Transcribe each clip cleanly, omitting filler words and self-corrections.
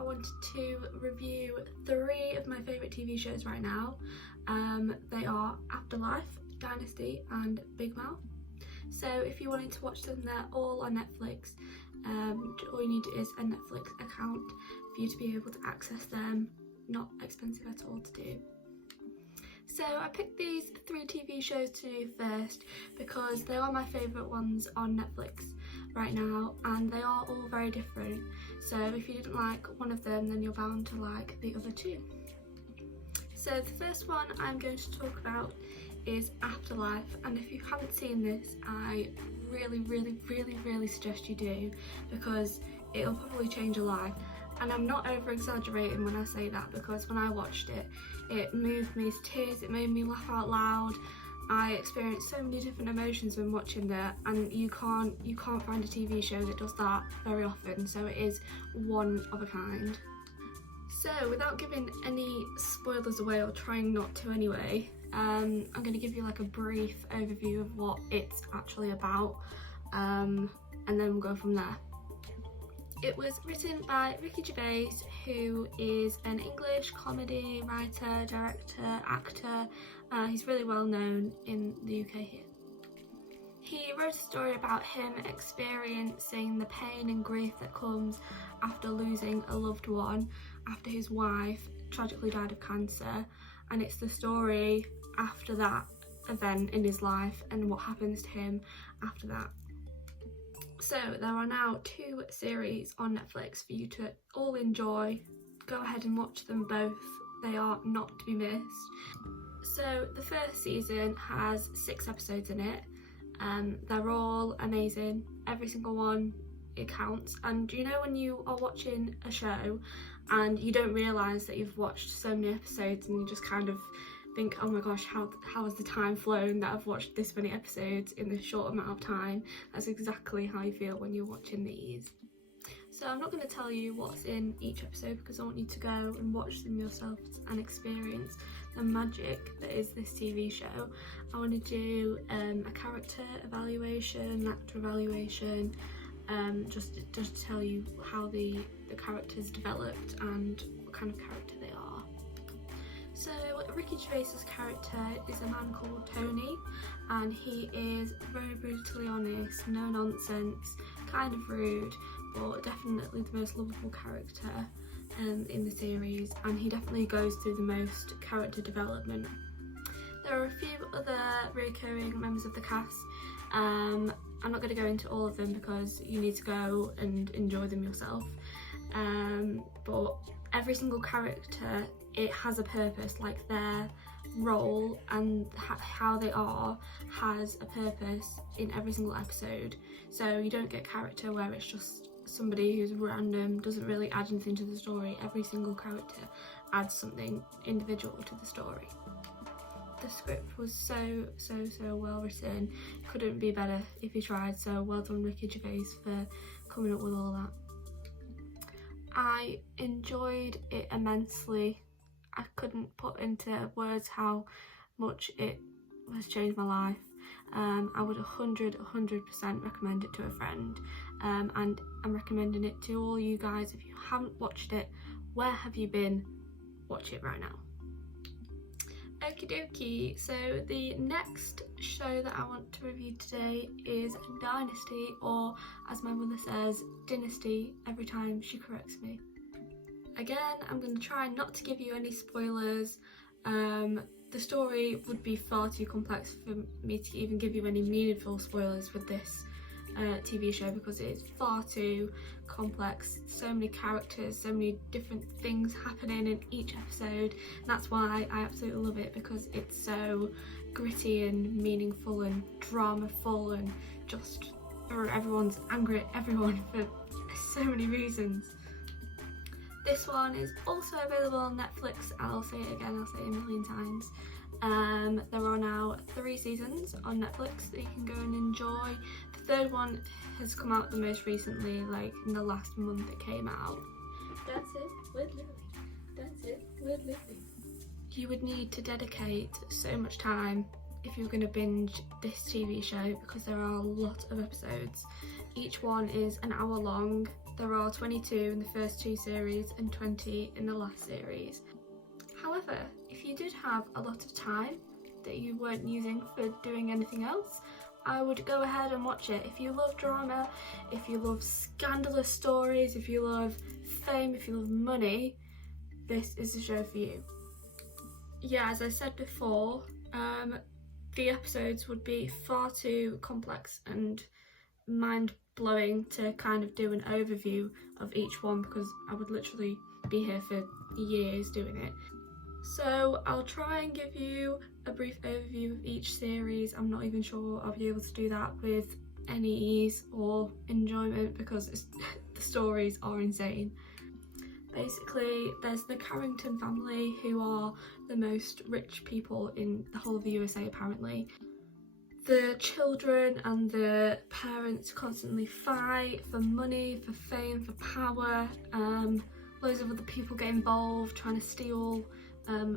I wanted to review 3 of my favourite TV shows right now. They are Afterlife, Dynasty and Big Mouth. So if you're wanting to watch them, they're all on Netflix. All you need is a Netflix account for you to be able to access them. Not expensive at all to do. So I picked these 3 TV shows to do first because they are my favourite ones on Netflix right now, and they are all very different. So if you didn't like one of them, then you're bound to like the other 2. So the first one I'm going to talk about is Afterlife, and if you haven't seen this, I really suggest you do, because it'll probably change your life. And I'm not over exaggerating when I say that, because when I watched it, it moved me to tears, it made me laugh out loud. I experienced so many different emotions when watching that, and you can't find a TV show that does that very often, so it is one of a kind. So without giving any spoilers away, or trying not to anyway, I'm going to give you like a brief overview of what it's actually about, and then we'll go from there. It was written by Ricky Gervais, who is an English comedy writer, director, actor. He's really well known in the UK here. He wrote a story about him experiencing the pain and grief that comes after losing a loved one, after his wife tragically died of cancer, and it's the story after that event in his life and what happens to him after that. So there are now 2 series on Netflix for you to all enjoy. Go ahead and watch them both, they are not to be missed. So the first season has 6 episodes in it. They're all amazing, every single one, it counts. And you know when you are watching a show and you don't realise that you've watched so many episodes, and you just kind of think, oh my gosh, how has the time flown that I've watched this many episodes in this short amount of time? That's exactly how you feel when you're watching these. So I'm not going to tell you what's in each episode, because I want you to go and watch them yourself and experience the magic that is this TV show. I want to do a character evaluation, an actor evaluation, just to tell you how the characters developed and what kind of character they are. So Ricky Gervais's character is a man called Tony, and he is very brutally honest, no nonsense, kind of rude, but definitely the most lovable character in the series, and he definitely goes through the most character development. There are a few other recurring members of the cast. I'm not going to go into all of them because you need to go and enjoy them yourself, but every single character, it has a purpose, like their role and how they are has a purpose in every single episode. So you don't get character where it's just somebody who's random, doesn't really add anything to the story. Every single character adds something individual to the story. The script was so well written, couldn't be better if you tried, so well done Ricky Gervais for coming up with all that. I enjoyed it immensely. I couldn't put into words how much it has changed my life. I would 100% recommend it to a friend, and I'm recommending it to all you guys. If you haven't watched it, where have you been? Watch it right now. Okie dokie, so the next show that I want to review today is Dynasty, or as my mother says, Dynasty every time she corrects me. Again, I'm going to try not to give you any spoilers. The story would be far too complex for me to even give you any meaningful spoilers with this TV show, because it is far too complex. So many characters, so many different things happening in each episode, and that's why I absolutely love it, because it's so gritty and meaningful and drama-full, and just everyone's angry at everyone for so many reasons. This one is also available on Netflix. I'll say it again, I'll say it a million times. There are now 3 seasons on Netflix that you can go and enjoy. The 3rd one has come out the most recently, like in the last month it came out. That's it with Lily. That's it with Lily. You would need to dedicate so much time if you're going to binge this TV show, because there are a lot of episodes. Each one is an hour long. There are 22 in the first 2 series and 20 in the last series. However, if you did have a lot of time that you weren't using for doing anything else, I would go ahead and watch it. If you love drama, if you love scandalous stories, if you love fame, if you love money, this is the show for you. Yeah, as I said before, the episodes would be far too complex and mind-blowing to kind of do an overview of each one, because I would literally be here for years doing it. So I'll try and give you a brief overview of each series. I'm not even sure I'll be able to do that with any ease or enjoyment, because the stories are insane. Basically, there's the Carrington family, who are the most rich people in the whole of the USA apparently. The children and the parents constantly fight for money, for fame, for power. Loads of other people get involved trying to steal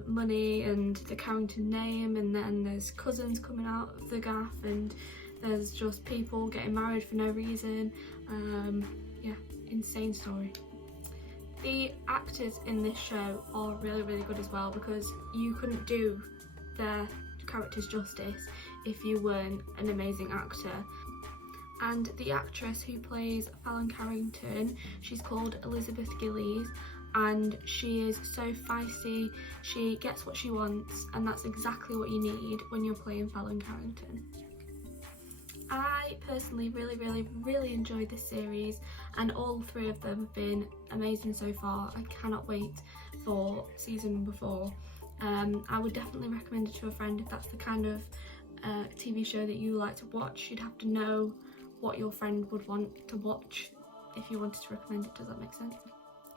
money and the Carrington name, and then there's cousins coming out of the gaff, and there's just people getting married for no reason. Yeah, insane story. The actors in this show are really good as well, because you couldn't do their characters justice if you weren't an amazing actor. And the actress who plays Fallon Carrington, she's called Elizabeth Gillies, and she is so feisty. She gets what she wants, and that's exactly what you need when you're playing Fallon Carrington. I personally really enjoyed this series, and all 3 of them have been amazing so far. I cannot wait for season 4. I would definitely recommend it to a friend if that's the kind of TV show that you like to watch. You'd have to know what your friend would want to watch if you wanted to recommend it. Does that make sense?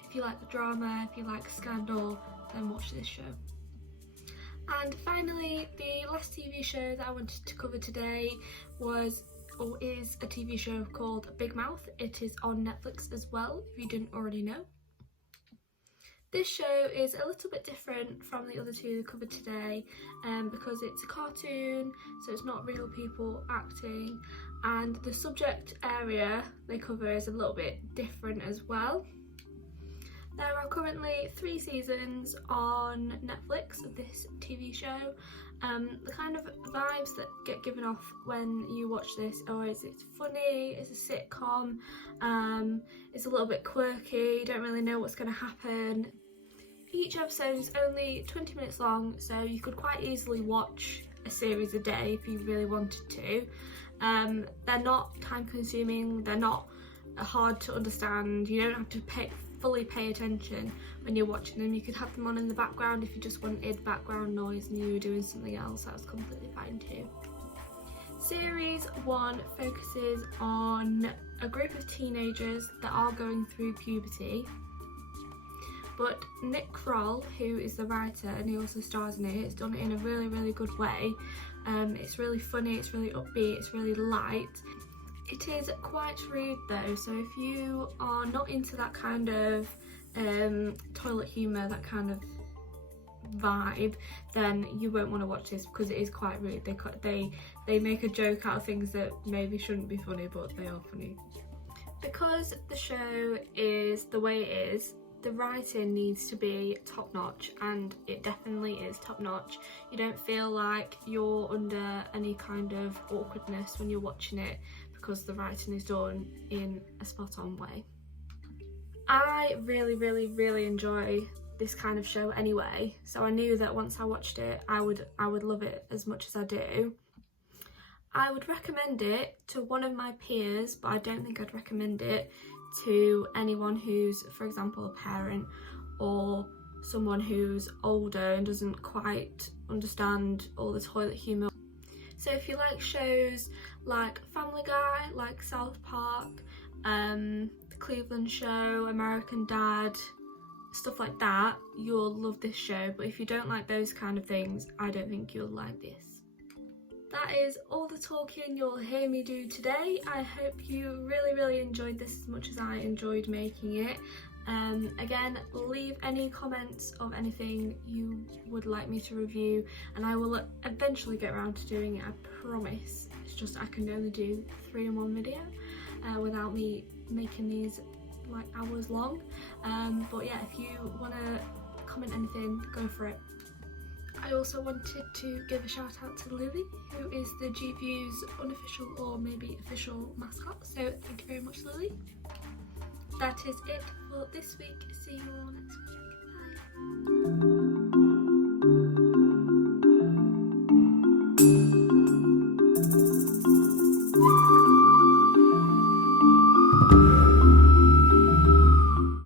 If you like the drama, if you like scandal, then watch this show. And finally, the last TV show that I wanted to cover today is a TV show called Big Mouth. It is on Netflix as well, if you didn't already know. This show is a little bit different from the other 2 covered today, because it's a cartoon, so it's not real people acting, and the subject area they cover is a little bit different as well. There are currently 3 seasons on Netflix of this TV show. The kind of vibes that get given off when you watch this are it's funny, it's a sitcom, it's a little bit quirky, you don't really know what's going to happen. Each episode is only 20 minutes long, so you could quite easily watch a series a day if you really wanted to. They're not time consuming, they're not hard to understand, you don't have to fully pay attention when you're watching them. You could have them on in the background if you just wanted background noise and you were doing something else. That was completely fine too. Series 1 focuses on a group of teenagers that are going through puberty, but Nick Kroll, who is the writer and he also stars in it, has done it in a really good way. It's really funny, it's really upbeat, it's really light. It is quite rude though, so if you are not into that kind of toilet humour, that kind of vibe, then you won't want to watch this, because it is quite rude. They make a joke out of things that maybe shouldn't be funny, but they are funny. Because the show is the way it is, the writing needs to be top notch, and it definitely is top notch. You don't feel like you're under any kind of awkwardness when you're watching it, because the writing is done in a spot on way. I really enjoy this kind of show anyway, so I knew that once I watched it I would love it as much as I do. I would recommend it to one of my peers, but I don't think I'd recommend it to anyone who's, for example, a parent or someone who's older and doesn't quite understand all the toilet humour. So if you like shows like Family Guy, like South Park, The Cleveland Show, American Dad, stuff like that, you'll love this show. But if you don't like those kind of things, I don't think you'll like this. That is all the talking you'll hear me do today. I hope you really enjoyed this as much as I enjoyed making it. Again, leave any comments of anything you would like me to review, and I will eventually get around to doing it, I promise. It's just I can only do 3 in one video without me making these like hours long. But yeah, if you want to comment anything, go for it. I also wanted to give a shout out to Lily, who is the G-View's unofficial or maybe official mascot, so thank you very much, Lily. That is it for this week. See you all next week. Bye.